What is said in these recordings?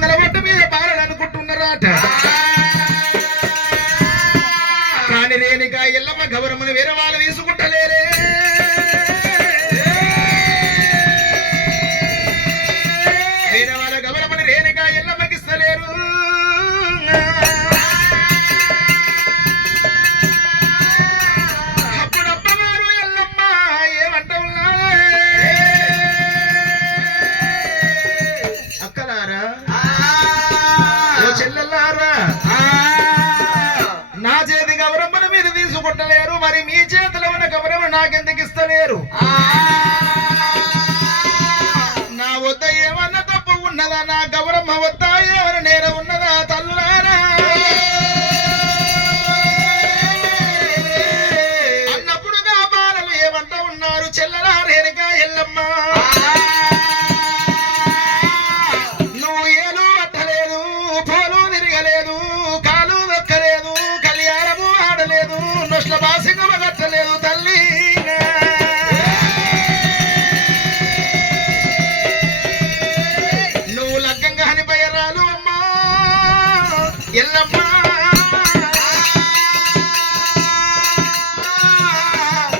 మంగళ బట్టు మీద పాలనుకుంటున్నారట. కాని రేణుక ఎల్లమ్మ గౌరమ్మను వేరే వాళ్ళు తీసుకుంటలేరే. వేరే వాళ్ళ గౌరమ్మని రేణుక ఎల్లమ్మకి ఇస్తలేరు. అప్పుడు అమ్మవారు ఎల్లమ్మ ఏమంట ఉన్నారే, అక్కలారా చెల్లెల్లారా, నా చేతి గౌరమ్మను మీరు తీసుకుంటలేరు, మరి మీ చేతిలో ఉన్న గౌరమ్మ నాకెందుకు ఇస్తలేరు? నా వద్ద ఏమన్నా తప్పు ఉన్నదా? నా గౌరమ్మ వద్ద ఏమైనా నేరం ఉన్నదా? తల్లులారా అన్నప్పుడుగా బాలలు ఏమంట ఉన్నారు, చెల్లెలా రేణుక ఎల్లమ్మ నువ్వు ఏలు పట్టలేదు, పోలు తిరగలేదు, కాలు దొక్కలేదు, కళ్యాణము ఆడలేదు, నొష్ల బాసికమ కట్టలేదు తల్లి. నువ్వు లగ్గంగా అని బయరాలు అమ్మా ఎల్లమ్మ.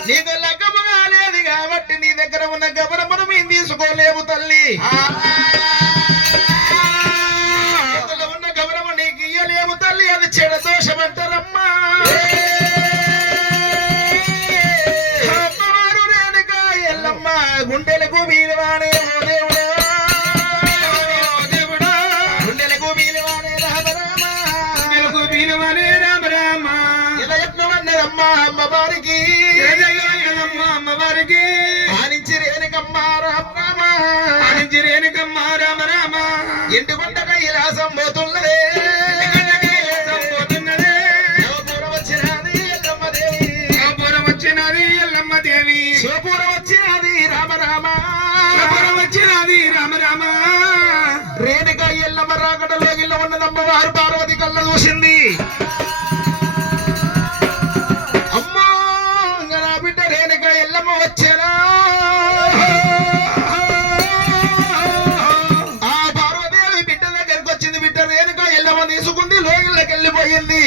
నీకు లగ్గము కాలేదు కాబట్టి నీ దగ్గర ఉన్న గౌరమ్మను మేము తీసుకోలేము తల్లి. ఇందులో ఉన్న గౌరమ్మ నీకు ఇయ్యలేము తల్లి, అది చెడ దోషమంటారమ్మా. అమ్మవారు రేణుక ఎల్లమ్మ గుండెలకు మీరువానే దేవుడా, దేవుడా గుండెలకు మీరువానే రామరామ, గుండెలకు మీరువానే రామరామ. ఇలా యత్నమన్నదమ్మా అమ్మవారికి, అమ్మవారికి ఆనించి రేణుకమ్మ రామరామ, ఆనించి రేణుకమ్మ రామరామ. ఇంటి కొండ కైలాసం పోతున్నదే, రేణుక ఎల్లమ్మ రాకడలో ఇళ్ళ ఉన్నదమ్మవారు పార్వతి కళ్ళ చూసింది. అమ్మో నా బిడ్డ రేణుక ఎల్లమ్మ వచ్చారా. ఆ పార్వదేవి బిడ్డ దగ్గరికి వచ్చింది. బిడ్డ రేణుక ఎల్లమ్మ తీసుకుంది, లోగిళ్ళకి వెళ్ళిపోయింది.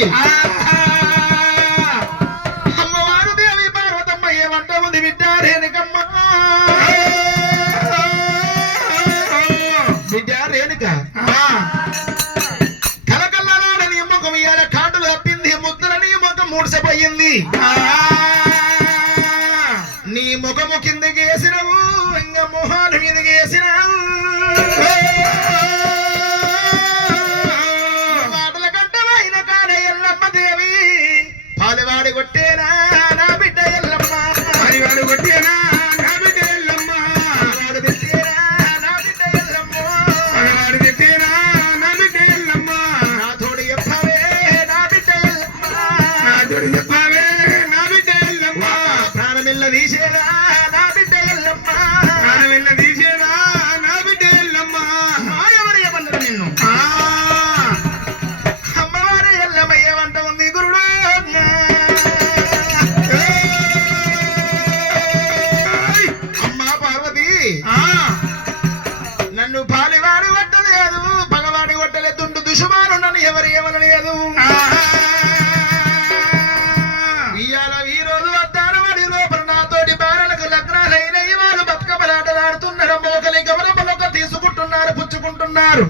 అమ్మవారు దేవి పార్వతమ్మ ఏమంట ఉంది, బిడ్డ రేణుకమ్మ, బిడ్డ రేణుక కలకల్లాడని ముఖం ఇయ్యాల కాటులు తప్పింది, ముద్దులని ముఖం మూడ్సపోయింది. నీ ముఖము కిందకి వేసినవు, ఇంకా మొహాలు మీదకి వేసినావు. మాటల కంటమైన కాడ ఎల్లమ్మ దేవి పాలువాడి కొట్టేనా నా బిడ్డ ఎల్లమ్మ, పాలువాడు కొట్టేనా నా బిడ్డ ఎల్లమ్మ, పాలువాడు పెట్టేనా నా బిడ్డ ఎల్లమ్మ, పాలువాడు పెట్టేనా నా బిడ్డ ఎల్లమ్మ. నా తోడు చెప్పవే నా బిడ్డ ఎల్లమ్మ, నా తోడు చెప్పవే నా బిడ్డ ఎల్లమ్మ. ప్రాణమిల్ల తీసేరా నా బిడ్డ ఎల్లమ్మ, ప్రాణమిల్ల తీసేరా నా బిడ్డ ఎల్లమ్మ. ఎవరు ఏమన్నారు నిన్ను? అమ్మవారి ఎల్లమ్మ ఏమంట ఉంది గురుడు. అమ్మ పార్వతి నన్ను పాలివాడి కొట్టలేదు, పగవాడి కొట్టలేదు, తుండు దుషమాను నన్ను ఎవరు ఏమనలేదు. ఇవాళ ఈ రోజు వద్దానమని లోపల నాతోటి బారలకు లగ్నాలైన వాళ్ళు బతుకమ్మలాటలాడుతున్నారు, మోకలి గమనములొక తీసుకుంటున్నారు, పుచ్చుకుంటున్నారు.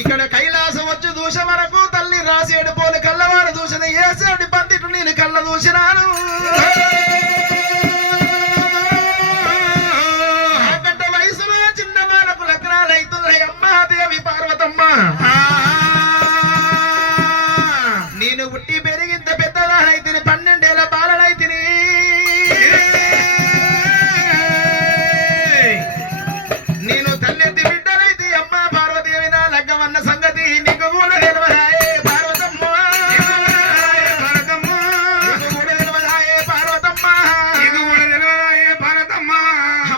ఇక్కడ కైలాసం వచ్చి దూష వరకు తల్లి రాసేడు పోలు కళ్ళవాడు దూషణ ఏసేడు పందిటు నేను కళ్ళ దూషణాను. నాకంట వయసులో చిన్న వాళ్ళకు లగ్నాలైతున్నాయి అమ్మాదేవి పార్వతమ్మ. నేను పుట్టి